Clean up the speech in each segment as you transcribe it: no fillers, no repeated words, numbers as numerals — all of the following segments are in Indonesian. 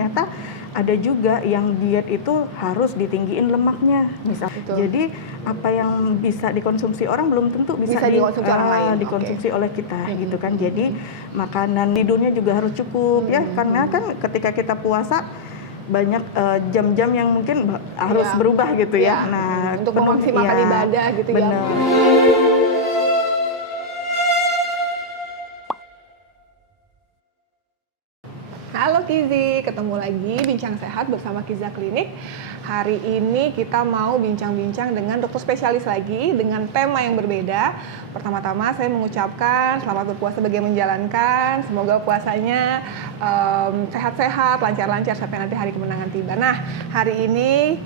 ternyata ada juga yang diet itu harus ditinggiin lemaknya, misal. Jadi apa yang bisa dikonsumsi orang belum tentu bisa dikonsumsi orang lain, dikonsumsi oleh kita, gitu kan. Jadi makanan tidurnya juga harus cukup, ya, karena kan ketika kita puasa banyak jam-jam yang mungkin harus berubah gitu ya. Nah, untuk memaksimalkan ibadah gitu ya. Halo Kizi, ketemu lagi Bincang Sehat bersama Kiza Klinik. Hari ini kita mau bincang-bincang dengan dokter spesialis lagi dengan tema yang berbeda. Pertama-tama saya mengucapkan selamat berpuasa bagi yang menjalankan. Semoga puasanya sehat-sehat, lancar-lancar sampai nanti hari kemenangan tiba. Nah, hari ini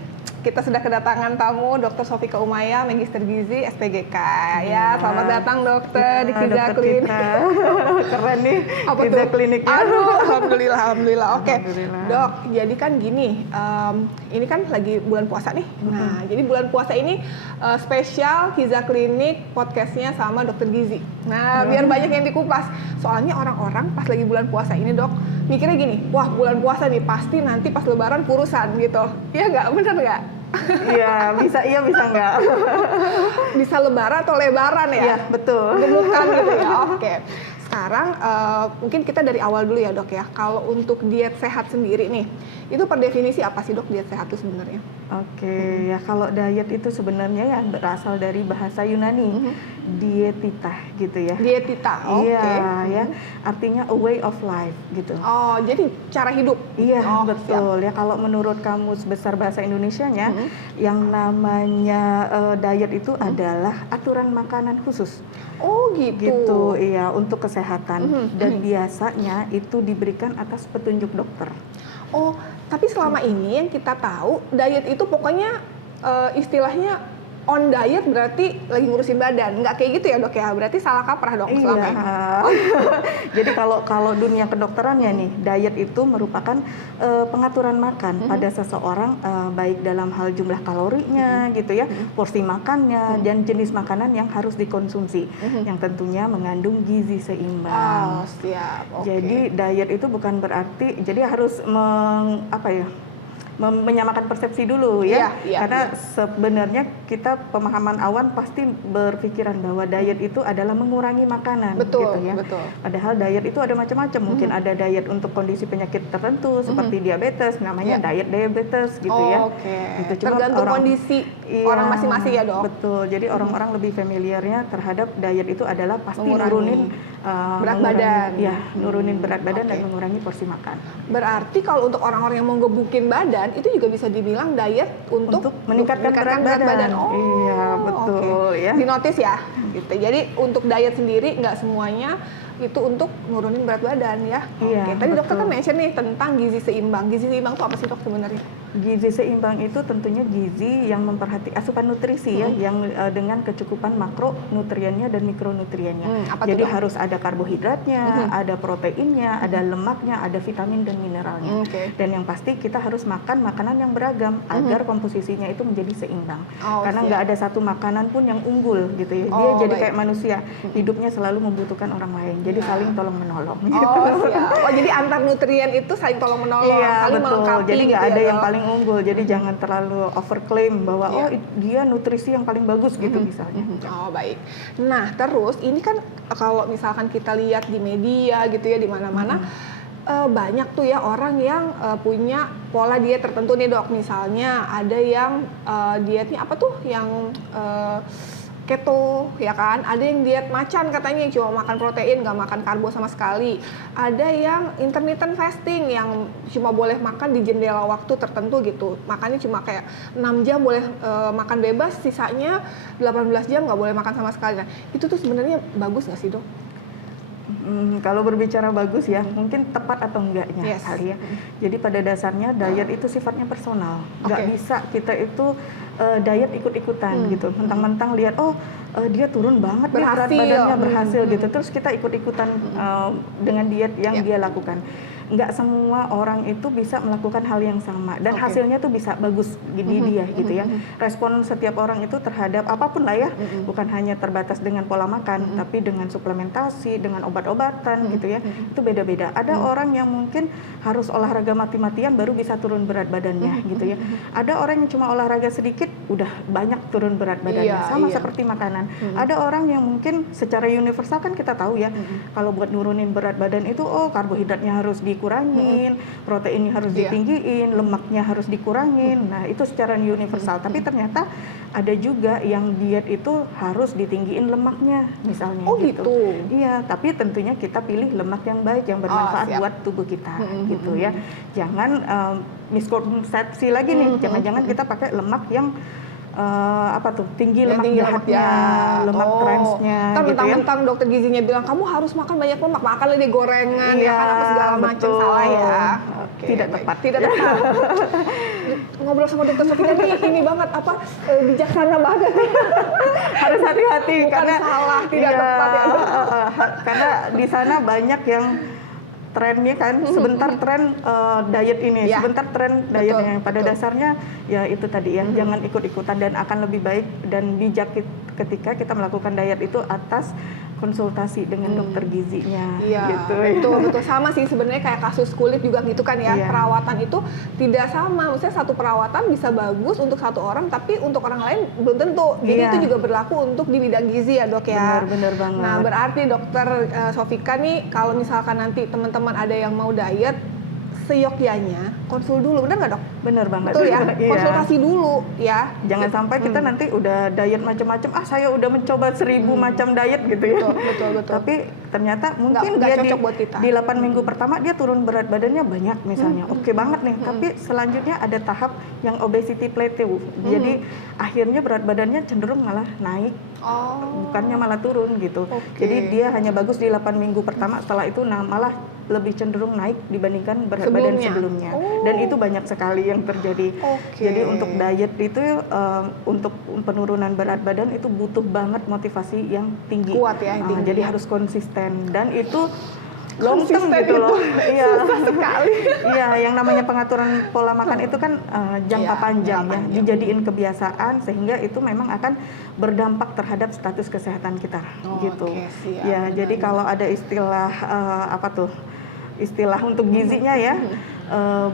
kita sudah kedatangan tamu Dr. Sofika Umayah, Magister Gizi, SPGK. Ya, selamat datang dokter di Kiza Klinik. Keren nih, Kiza Kliniknya. Aduh, alhamdulillah. Oke, dok. Jadi kan gini, ini kan lagi bulan puasa nih. Nah, jadi bulan puasa ini spesial Kiza Klinik podcastnya sama Dokter Gizi. Nah, biar banyak yang dikupas. Soalnya orang-orang pas lagi bulan puasa ini dok, mikirnya gini, wah bulan puasa nih pasti nanti pas lebaran kurusan gitu. Iya nggak? Bener nggak? Iya, bisa nggak? Bisa lebaran atau lebaran ya? Iya, betul. Gemukan gitu ya, oke. Sekarang mungkin kita dari awal dulu ya dok ya. Kalau untuk diet sehat sendiri nih, itu per definisi apa sih dok diet sehat itu sebenarnya? Oke, ya kalau diet itu sebenarnya yang berasal dari bahasa Yunani, dietita gitu ya. Dietita, oke. Iya, ya, artinya a way of life gitu. Oh, jadi cara hidup? Iya, betul. Siap. Ya kalau menurut Kamus Besar Bahasa Indonesianya, yang namanya diet itu adalah aturan makanan khusus. Oh gitu. Gitu, iya, untuk kesehatan. Dan biasanya itu diberikan atas petunjuk dokter. Oh, tapi selama ini yang kita tahu diet itu pokoknya istilahnya on diet berarti lagi ngurusin badan, nggak kayak gitu ya dok ya? Berarti salah kaprah dong selama ini. Jadi kalau dunia kedokterannya nih, diet itu merupakan pengaturan makan pada seseorang, baik dalam hal jumlah kalorinya gitu ya, porsi makannya, dan jenis makanan yang harus dikonsumsi, yang tentunya mengandung gizi seimbang. Oh, siap. Jadi diet itu bukan berarti, jadi harus menyamakan persepsi dulu ya, karena sebenarnya kita pemahaman awam pasti berpikiran bahwa diet itu adalah mengurangi makanan, gitu ya. Padahal diet itu ada macam-macam, mungkin ada diet untuk kondisi penyakit tertentu seperti diabetes, namanya diet diabetes gitu ya. Gitu. Tergantung kondisi orang masing-masing ya dok. Betul. Jadi orang-orang lebih familiarnya terhadap diet itu adalah pasti nurunin berat badan, nurunin berat badan dan mengurangi porsi makan. Berarti kalau untuk orang-orang yang mau gebukin badan itu juga bisa dibilang diet untuk meningkatkan berat badan. Oh, iya, betul ya. Dinotis ya. Gitu. Jadi untuk diet sendiri nggak semuanya itu untuk nurunin berat badan ya. Tadi dokter kan mention nih tentang gizi seimbang. Gizi seimbang itu apa sih dok sebenarnya? Gizi seimbang itu tentunya gizi yang memperhatikan asupan nutrisi ya, yang dengan kecukupan makronutriennya dan mikronutriennya. Jadi harus ada karbohidratnya, ada proteinnya, ada lemaknya, ada vitamin dan mineralnya. Dan yang pasti kita harus makan makanan yang beragam agar komposisinya itu menjadi seimbang. Karena nggak ada satu makanan pun yang unggul gitu ya. Dia jadi kayak manusia, hidupnya selalu membutuhkan orang lain. Jadi saling tolong menolong. Jadi antar nutrien itu saling tolong menolong, saling melengkapi. Jadi nggak ada yang paling unggul. Jadi jangan terlalu overclaim bahwa dia nutrisi yang paling bagus gitu misalnya. Oh baik. Nah terus ini kan kalau misalkan kita lihat di media gitu ya di mana-mana. Banyak tuh ya orang yang punya pola diet tertentu nih dok. Misalnya ada yang dietnya apa tuh yang keto ya kan, ada yang diet macan katanya yang cuma makan protein, nggak makan karbo sama sekali. Ada yang intermittent fasting yang cuma boleh makan di jendela waktu tertentu gitu, makannya cuma kayak 6 jam boleh makan bebas, sisanya 18 jam nggak boleh makan sama sekali. Nah itu tuh sebenarnya bagus nggak sih dok? Kalau berbicara bagus ya, mungkin tepat atau enggaknya kali ya. Jadi pada dasarnya diet itu sifatnya personal, nggak bisa kita itu diet ikut-ikutan gitu. Mentang-mentang lihat dia turun banget berat badannya berhasil gitu, terus kita ikut-ikutan dengan diet yang dia lakukan. nggak semua orang itu bisa melakukan hal yang sama dan hasilnya tuh bisa bagus di dia gitu ya. Respon setiap orang itu terhadap apapun lah ya, bukan hanya terbatas dengan pola makan, tapi dengan suplementasi, dengan obat-obatan gitu ya, itu beda-beda. Ada orang yang mungkin harus olahraga mati-matian baru bisa turun berat badannya gitu ya. Ada orang yang cuma olahraga sedikit udah banyak turun berat badannya, sama seperti makanan. Ada orang yang mungkin secara universal kan kita tahu ya, kalau buat nurunin berat badan itu karbohidratnya harus dikurangin, proteinnya harus ditinggiin, lemaknya harus dikurangin. Nah, itu secara universal. Tapi ternyata ada juga yang diet itu harus ditinggiin lemaknya misalnya gitu. Iya, tapi tentunya kita pilih lemak yang baik, yang bermanfaat buat tubuh kita gitu ya. Jangan miskonsepsi lagi nih, jangan-jangan kita pakai lemak yang tinggi lemak jahatnya, lemak transnya gitu ya. Mentang-mentang dokter gizinya bilang kamu harus makan banyak lemak, makan di gorengan ya kan, apa segala macam, salah ya. Tidak tepat. Ngobrol sama dokter Sofika nih ini banget bijaksana banget. Harus hati-hati karena salah, tidak tepat ya. Karena di sana banyak yang trennya kan, sebentar tren diet ini, sebentar tren dietnya. Pada dasarnya ya itu tadi ya, jangan ikut-ikutan dan akan lebih baik dan bijak ketika kita melakukan diet itu atas konsultasi dengan dokter gizinya. Gitu. Betul. Sama sih sebenarnya kayak kasus kulit juga gitu kan ya. Perawatan itu tidak sama. Maksudnya satu perawatan bisa bagus untuk satu orang, tapi untuk orang lain belum tentu. Jadi itu juga berlaku untuk di bidang gizi ya dok ya. Benar banget. Nah berarti dokter Sofika nih, kalau misalkan nanti teman-teman ada yang mau diet, seyogyanya konsul dulu, benar nggak dok? Benar banget. Betul ya, konsultasi dulu ya. Jangan sampai kita nanti udah diet macam-macam, saya udah mencoba 1000 macam diet gitu ya. Betul. Tapi ternyata mungkin nggak dia cocok buat kita. Di 8 minggu pertama dia turun berat badannya banyak misalnya, oke banget nih. Tapi selanjutnya ada tahap yang obesity plateau. Jadi akhirnya berat badannya cenderung malah naik, bukannya malah turun gitu. Jadi dia hanya bagus di 8 minggu pertama, setelah itu malah lebih cenderung naik dibandingkan berat badan sebelumnya. Dan itu banyak sekali yang terjadi. Jadi untuk diet itu untuk penurunan berat badan itu butuh banget motivasi yang tinggi. Kuat ya, tinggi. Jadi harus konsisten dan itu long term gitu loh. Susah sekali. Iya, yang namanya pengaturan pola makan itu kan jangka panjang ya, dijadiin kebiasaan sehingga itu memang akan berdampak terhadap status kesehatan kita gitu. Ya, jadi kalau ada istilah istilah untuk gizinya ya,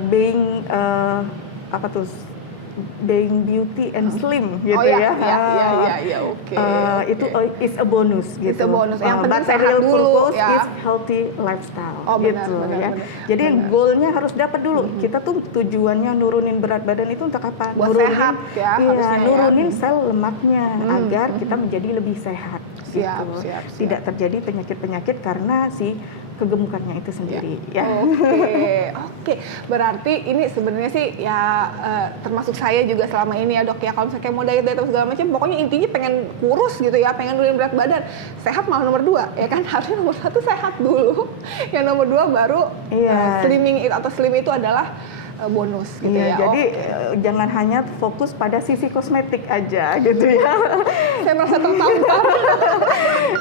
being being beauty and slim gitu ya. Itu is a bonus gitu. Yang penting sehat dulu ya. Is healthy lifestyle gitu ya. Benar. Jadi goalnya harus dapat dulu. Kita tuh tujuannya nurunin berat badan itu untuk apa? Buat nurunin, sehat ya. Nurunin sel lemaknya agar kita menjadi lebih sehat. Siap. Tidak terjadi penyakit-penyakit karena si kegemukannya itu sendiri ya. Oke. Berarti ini sebenarnya sih ya termasuk saya juga selama ini ya dok ya, kalau misalnya mau diet segala macam, pokoknya intinya pengen kurus gitu ya, pengen nurunin berat badan. Sehat malah nomor 2 ya kan, harusnya nomor 1 sehat dulu. Yang nomor 2 baru slimming atau slim itu adalah bonus gitu ya. Jadi jangan hanya fokus pada sisi kosmetik aja gitu ya. Saya merasa tertampar.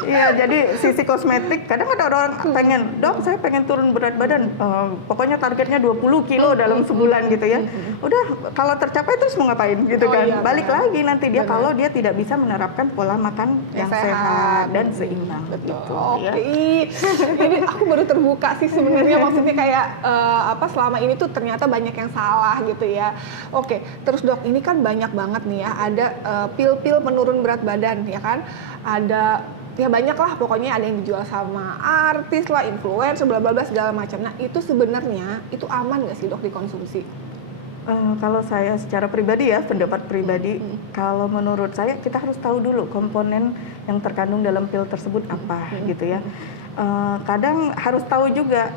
Iya, jadi sisi kosmetik kadang ada orang pengen, dok saya pengen turun berat badan, pokoknya targetnya 20 kilo dalam sebulan gitu ya. Udah, kalau tercapai terus mau ngapain gitu kan. Balik lagi nanti dia kalau dia tidak bisa menerapkan pola makan yang sehat dan seimbang. Gitu. Ini aku baru terbuka sih sebenarnya, maksudnya kayak selama ini tuh ternyata banyak yang salah gitu ya. Oke, terus dok, ini kan banyak banget nih ya, ada pil-pil penurun berat badan ya kan, ada ya banyak lah pokoknya, ada yang dijual sama artis lah, influencer, bla bla bla segala macam. Nah itu sebenarnya itu aman nggak sih dok dikonsumsi? Kalau saya secara pribadi ya, pendapat pribadi, kalau menurut saya kita harus tahu dulu komponen yang terkandung dalam pil tersebut apa gitu ya. Kadang harus tahu juga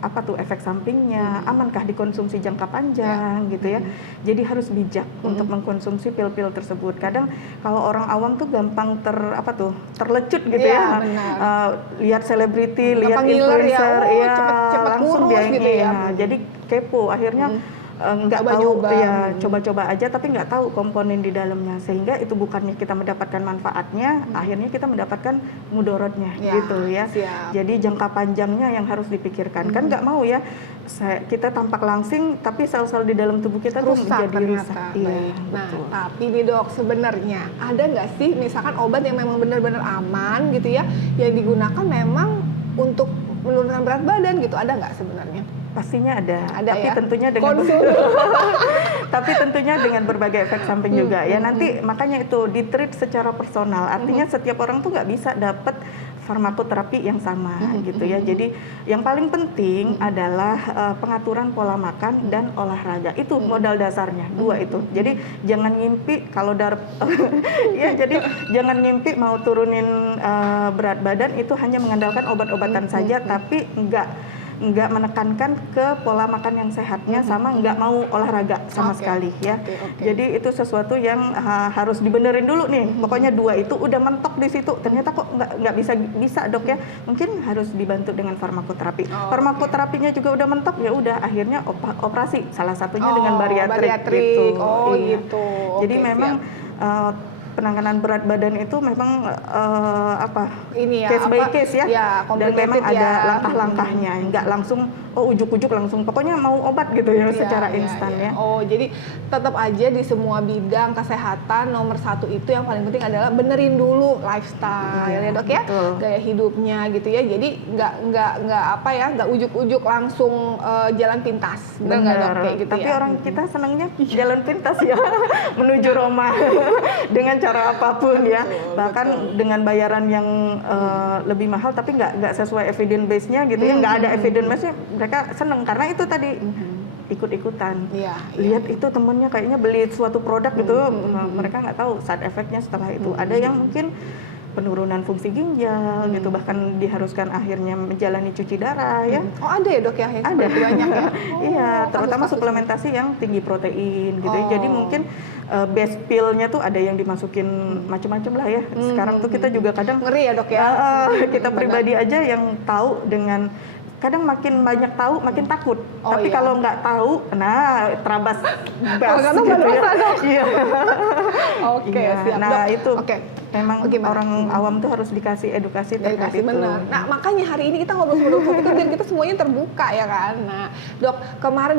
apa tuh efek sampingnya, amankah dikonsumsi jangka panjang gitu ya. Jadi harus bijak untuk mengkonsumsi pil-pil tersebut. Kadang kalau orang awam tuh gampang terlecut gitu ya. Lihat selebriti, lihat influencer, cepet langsung kurus dia gitu ya. Jadi kepo, akhirnya nggak tahu ya, coba-coba aja tapi nggak tahu komponen di dalamnya, sehingga itu bukannya kita mendapatkan manfaatnya, akhirnya kita mendapatkan mudorotnya gitu ya. Jadi jangka panjangnya yang harus dipikirkan. Kan nggak mau ya kita tampak langsing tapi sel-sel di dalam tubuh kita tuh menjadi rusak. Iya, nah, tapi nih dok, sebenarnya ada nggak sih misalkan obat yang memang benar-benar aman gitu ya, yang digunakan memang untuk menurunkan berat badan gitu, ada nggak sebenarnya? Pastinya ada tapi ya? tentunya dengan tapi tentunya dengan berbagai efek samping juga ya. Nanti makanya itu di-treat secara personal. Artinya setiap orang tuh nggak bisa dapat farmakoterapi yang sama gitu ya. Jadi yang paling penting adalah pengaturan pola makan dan olahraga. Itu modal dasarnya, dua itu. Jadi jangan ngimpi kalau ya, jadi jangan ngimpi mau turunin berat badan itu hanya mengandalkan obat-obatan saja, tapi nggak menekankan ke pola makan yang sehatnya, sama nggak mau olahraga sama sekali ya. Jadi itu sesuatu yang harus dibenerin dulu nih. Pokoknya dua itu udah mentok di situ. Ternyata kok nggak bisa dok ya. Mungkin harus dibantu dengan farmakoterapi. Farmakoterapinya juga udah mentok, ya udah akhirnya operasi. Salah satunya dengan bariatrik gitu. Gitu. Jadi memang penanganan berat badan itu memang case by case ya, dan memang ada langkah-langkahnya, nggak langsung ujuk-ujuk langsung pokoknya mau obat gitu ya secara instan ya. Jadi tetap aja di semua bidang kesehatan nomor satu itu yang paling penting adalah benerin dulu lifestyle ya dok ya, gaya hidupnya gitu ya. Jadi nggak ujuk-ujuk langsung jalan pintas, benar nggak dok kayak gitu. Tapi orang kita senangnya jalan pintas ya menuju Roma dengan cara apapun ya, bahkan dengan bayaran yang lebih mahal tapi nggak sesuai evidence base-nya gitu ya, nggak ada evidence base-nya, mereka seneng karena itu tadi ikut-ikutan. Lihat itu temennya kayaknya beli suatu produk gitu, mereka nggak tahu side effect-nya setelah itu. Ada yang mungkin penurunan fungsi ginjal gitu, bahkan diharuskan akhirnya menjalani cuci darah ya. Ada ya dok ya, yang ada banyak ya. Iya, terutama suplementasi yang tinggi protein gitu ya. Jadi mungkin base pill-nya tuh ada yang dimasukin macam-macam lah ya. Sekarang tuh kita juga kadang ngeri ya dok ya. Kita pribadi aja yang tahu, dengan kadang makin banyak tahu makin takut. Tapi kalau nggak tahu, nah terabas bas gitu ya. Iya. Siap. Nah dok. itu memang orang awam tuh harus dikasih edukasi terkait itu. Bener. Nah makanya hari ini kita ngobrol topik itu biar kita semuanya terbuka ya kan. Nah dok,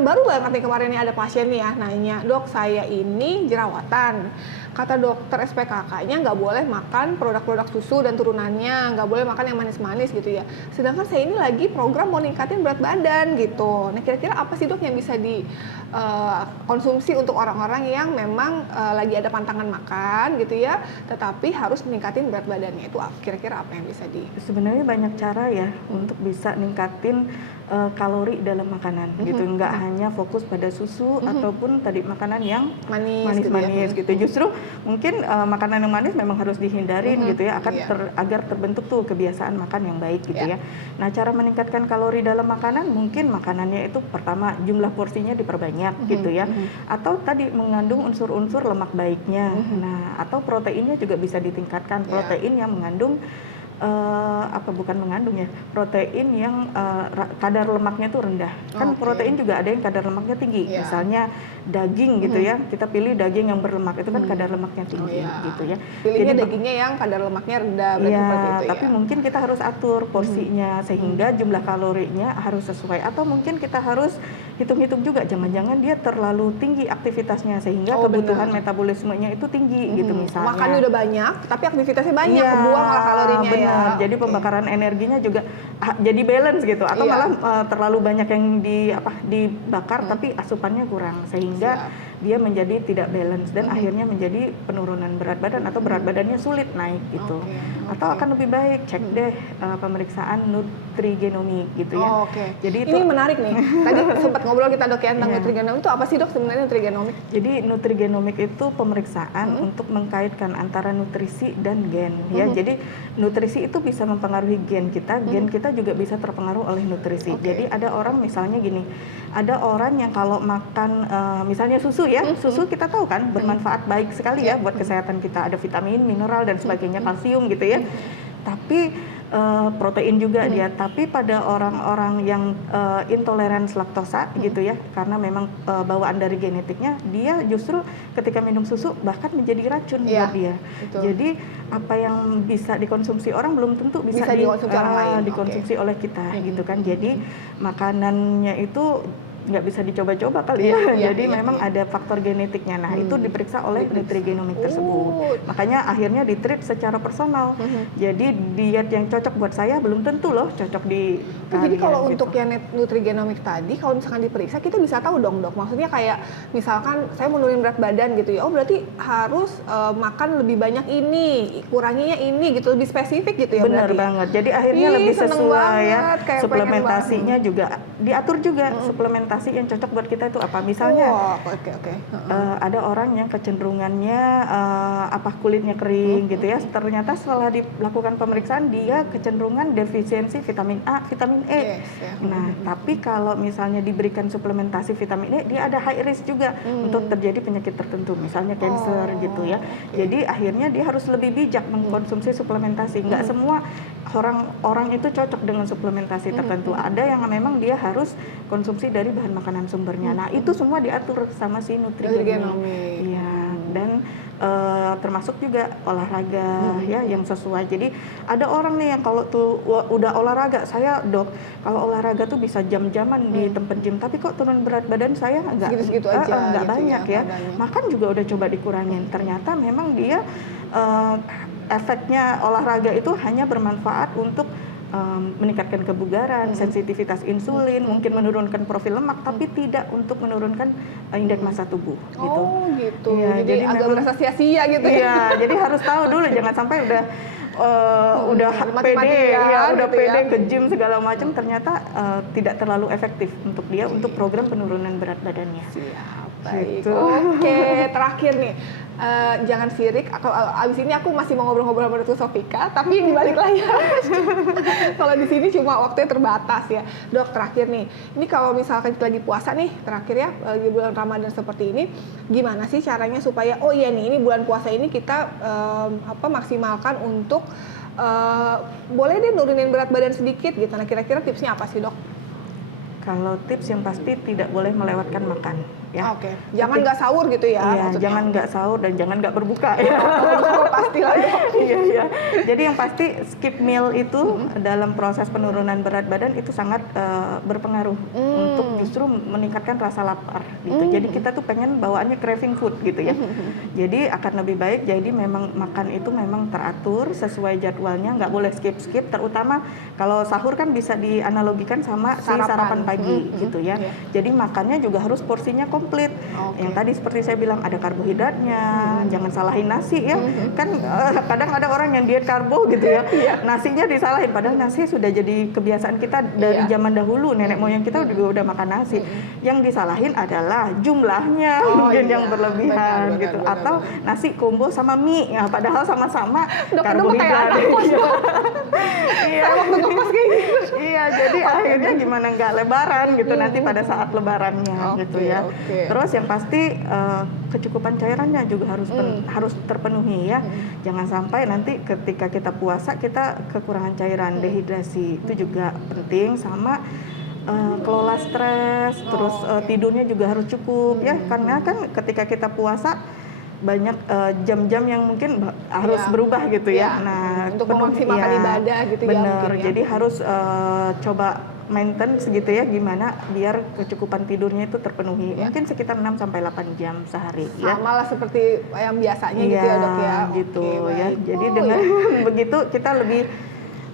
baru banget nih kemarin ini ada pasien nih ya nanya, dok saya ini jerawatan. Kata dokter SPKK-nya nggak boleh makan produk-produk susu dan turunannya, nggak boleh makan yang manis-manis gitu ya. Sedangkan saya ini lagi program mau ningkatin berat badan gitu. Nah kira-kira apa sih dok yang bisa dikonsumsi untuk orang-orang yang memang lagi ada pantangan makan gitu ya, tetapi harus meningkatin berat badannya, itu kira-kira apa yang bisa Sebenarnya banyak cara ya untuk bisa ningkatin kalori dalam makanan gitu, nggak hanya fokus pada susu ataupun tadi makanan yang manis-manis gitu. Justru mungkin makanan yang manis memang harus dihindarin gitu ya, agar terbentuk tuh kebiasaan makan yang baik gitu ya. Nah cara meningkatkan kalori dalam makanan, mungkin makanannya itu pertama jumlah porsinya diperbanyak gitu ya, atau tadi mengandung unsur-unsur lemak baiknya. Nah atau proteinnya juga bisa ditingkatkan, protein yang mengandung protein yang kadar lemaknya tuh rendah. Kan protein juga ada yang kadar lemaknya tinggi. Misalnya daging gitu ya, kita pilih daging yang berlemak, itu kan kadar lemaknya tinggi gitu ya. Pilihnya dagingnya yang kadar lemaknya rendah, tapi mungkin kita harus atur porsinya sehingga jumlah kalorinya harus sesuai, atau mungkin kita harus hitung-hitung juga, jangan-jangan dia terlalu tinggi aktivitasnya sehingga kebutuhan metabolismenya itu tinggi gitu misalnya. Makannya udah banyak, tapi aktivitasnya banyak, kebuang malah kalorinya ya. Jadi pembakaran energinya juga jadi balance gitu, atau malah terlalu banyak yang dibakar tapi asupannya kurang, sehingga dia menjadi tidak balance dan akhirnya menjadi penurunan berat badan atau berat badannya sulit naik gitu. Atau akan lebih baik cek deh pemeriksaan nutrigenomik gitu ya. Jadi ini menarik nih. Tadi sempat ngobrol kita dok ya tentang nutrigenomik, itu apa sih dok sebenarnya nutrigenomik? Jadi nutrigenomik itu pemeriksaan untuk mengkaitkan antara nutrisi dan gen ya. Jadi nutrisi itu bisa mempengaruhi gen kita juga bisa terpengaruh oleh nutrisi. Jadi ada orang misalnya gini, ada orang yang kalau makan misalnya susu ya, susu kita tahu kan bermanfaat baik sekali ya buat kesehatan kita, ada vitamin, mineral dan sebagainya, kalsium gitu ya. Tapi protein juga dia. Tapi pada orang-orang yang intoleran laktosa gitu ya, karena memang bawaan dari genetiknya, dia justru ketika minum susu bahkan menjadi racun buat dia. Betul. Jadi apa yang bisa dikonsumsi orang belum tentu bisa dikonsumsi orang lain, dikonsumsi oleh kita gitu kan. Jadi makanannya itu nggak bisa dicoba-coba kali ya. Jadi memang ada faktor genetiknya. Nah, itu diperiksa oleh nutrigenomik tersebut. Makanya akhirnya ditreat secara personal. Jadi diet yang cocok buat saya belum tentu loh cocok di jadi kalau gitu. Untuk yang nutrigenomik tadi, kalau misalkan diperiksa kita bisa tahu dong dok. Maksudnya kayak misalkan saya mau nurunin berat badan gitu ya. Oh berarti harus makan lebih banyak ini, kuranginya ini gitu, lebih spesifik gitu ya. Benar banget. Jadi akhirnya lebih sesuai ya. Suplementasinya juga diatur juga. Suplementasi yang cocok buat kita itu apa? Misalnya ada orang yang kecenderungannya kulitnya kering gitu ya. Ternyata setelah dilakukan pemeriksaan dia kecenderungan defisiensi vitamin A, vitamin E. Nah, tapi kalau misalnya diberikan suplementasi vitamin E, dia ada high risk juga untuk terjadi penyakit tertentu, misalnya cancer gitu ya. Jadi akhirnya dia harus lebih bijak mengkonsumsi suplementasi. Nggak semua orang itu cocok dengan suplementasi tertentu. Ada yang memang dia harus konsumsi dari bahan makanan sumbernya. Nah, itu semua diatur sama si nutrigenomik. Iya, dan termasuk juga olahraga ya yang sesuai. Jadi ada orang nih yang kalau tuh udah olahraga, saya dok, kalau olahraga tuh bisa jam-jaman di tempat gym, tapi kok turun berat badan saya nggak segitu aja, nggak gitu banyak ya. Makan juga udah coba dikurangin. Ternyata memang dia efeknya olahraga itu hanya bermanfaat untuk meningkatkan kebugaran, sensitivitas insulin, mungkin menurunkan profil lemak, tapi tidak untuk menurunkan indeks massa tubuh. Gitu. Oh gitu. Ya, jadi agak merasa sia-sia gitu ya. Iya, jadi harus tahu dulu, jangan sampai udah pede ya, udah pede ke gym segala macam, ternyata tidak terlalu efektif untuk dia untuk program penurunan berat badannya. Siap, baik. Gitu. Oke, terakhir nih. Jangan sirik, abis ini aku masih mau ngobrol-ngobrol sama Dr. Sofika, tapi di balik layar. Kalau di sini cuma waktunya terbatas ya. Dok, terakhir nih, ini kalau misalkan kita lagi puasa nih, terakhir ya, lagi bulan Ramadan seperti ini, gimana sih caranya supaya, oh iya nih, ini bulan puasa ini kita maksimalkan untuk, boleh deh nurunin berat badan sedikit gitu. Nah, kira-kira tipsnya apa sih dok? Kalau tips yang pasti tidak boleh melewatkan makan. Ya. Oke. Jangan nggak sahur gitu ya. Iya, jangan nggak sahur dan jangan nggak berbuka ya. Pasti lah. Iya. Jadi yang pasti skip meal itu dalam proses penurunan berat badan itu sangat berpengaruh untuk justru meningkatkan rasa lapar gitu. Jadi kita tuh pengen bawaannya craving food gitu ya. Jadi akan lebih baik jadi memang makan itu memang teratur sesuai jadwalnya, nggak boleh skip, terutama kalau sahur kan bisa dianalogikan sama sarapan pagi gitu ya. Jadi makannya juga harus porsinya komplit. Yang tadi seperti saya bilang ada karbohidratnya, jangan salahin nasi ya. Kan kadang ada orang yang diet karbo gitu ya. Nasinya disalahin padahal nasi sudah jadi kebiasaan kita dari zaman dahulu, nenek moyang kita juga udah makan nasi. Yang disalahin adalah jumlahnya mungkin yang berlebihan gitu. Atau nasi combo sama mie, ya, padahal sama-sama karbohidrat. Iya, waktu ngepas kayak gitu. Iya, jadi akhirnya gimana nggak lebaran gitu nanti pada saat lebarannya gitu ya. Terus yang pasti kecukupan cairannya juga harus terpenuhi ya. Jangan sampai nanti ketika kita puasa kita kekurangan cairan, dehidrasi itu juga penting, sama kelola stres, terus tidurnya juga harus cukup ya, karena kan ketika kita puasa banyak jam-jam yang mungkin harus berubah gitu ya. Nah, untuk memaksimalkan ibadah gitu ya. Benar. Jadi harus coba maintain segitu ya, gimana biar kecukupan tidurnya itu terpenuhi. Mungkin sekitar 6 sampai 8 jam sehari ya. Sama lah seperti yang biasanya gitu ya, Dok ya. Gitu ya. Jadi dengan begitu kita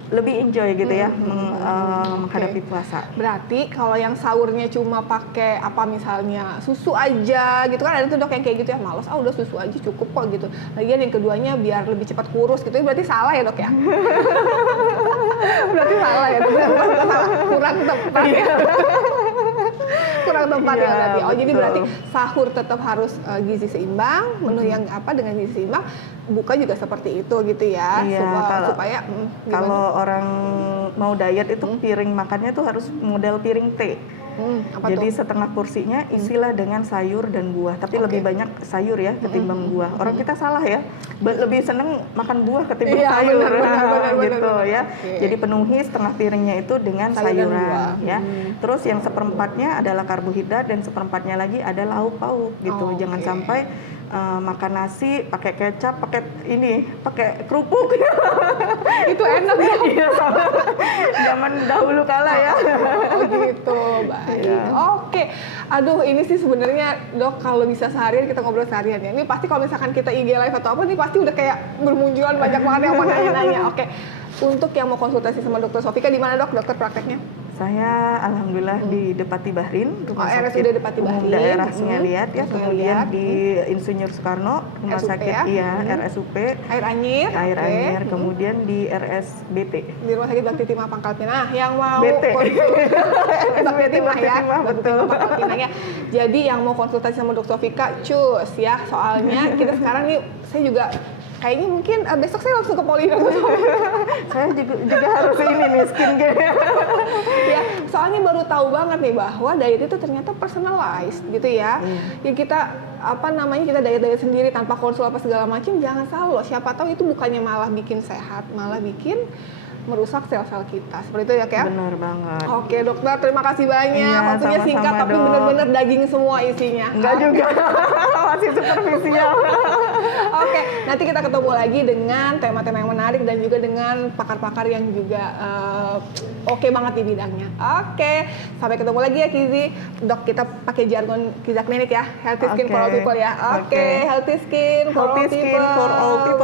lebih enjoy gitu ya menghadapi puasa. Berarti kalau yang sahurnya cuma pakai misalnya susu aja gitu kan, ada tuh dok yang kayak gitu ya, malas udah susu aja cukup kok gitu. Lagian yang keduanya biar lebih cepat kurus gitu, berarti salah ya dok ya? Berarti salah ya dok, kurang tepat ya. Kurang tepat ya berarti. Oh jadi berarti sahur tetap harus gizi seimbang, menu yang dengan gizi seimbang, buka juga seperti itu gitu ya. Supaya kalau orang mau diet itu piring makannya tuh harus model piring T. Jadi setengah porsinya isilah dengan sayur dan buah, tapi lebih banyak sayur ya ketimbang buah. Orang kita salah ya, lebih seneng makan buah ketimbang sayur, gitu ya. Jadi penuhi setengah piringnya itu dengan sayuran ya. Terus yang seperempatnya adalah karbohidrat dan seperempatnya lagi ada lauk pauk gitu. Jangan sampai makan nasi pakai kecap, pakai kerupuk. Itu enak ya. Iya, zaman dahulu kala ya. Oh gitu, baik. Ya. Oke. Aduh, ini sih sebenarnya Dok, kalau bisa seharian kita ngobrol seharian ya. Ini pasti kalau misalkan kita IG live atau apa nih pasti udah kayak bermunculan banyak banget yang mau nanya-nanya. Oke. Untuk yang mau konsultasi sama Dokter Sofika, di mana Dok dokter prakteknya? Saya alhamdulillah di Depati Bahrin, rumah sakit RSUD Depati Bahrin, daerah Sengeliat ya, kemudian di Insinyur Soekarno, rumah RSUP, sakit RSUP, Air Anyir, Anyir, kemudian di RSBP, di Rumah Sakit Bakti Timah Pangkal Pinang. Yang mau BT. Bakti Timah ya, betul. Pangkal Pinang ya. Jadi yang mau konsultasi sama Dokter Sofika, cus ya, soalnya kita sekarang nih, saya juga kayaknya mungkin besok saya langsung ke Polina. Saya juga harus ini nih skincare. Ya, soalnya baru tahu banget nih bahwa diet itu ternyata personalized gitu ya. Yang kita kita diet sendiri tanpa konsul apa segala macam, jangan salah loh. Siapa tahu itu bukannya malah bikin sehat, malah bikin merusak sel-sel kita. Seperti itu ya, Kak? Benar banget. Oke, Dokter, terima kasih banyak. Iya, waktunya singkat tapi benar-benar daging semua isinya. Enggak juga. Masih superficial. Oke, nanti kita ketemu lagi dengan tema-tema yang menarik dan juga dengan pakar-pakar yang juga oke banget di bidangnya. Oke, sampai ketemu lagi ya Kizi. Dok, kita pakai jargon Kiza Klinik ya. Healthy skin for all people ya. Oke, healthy skin for all people.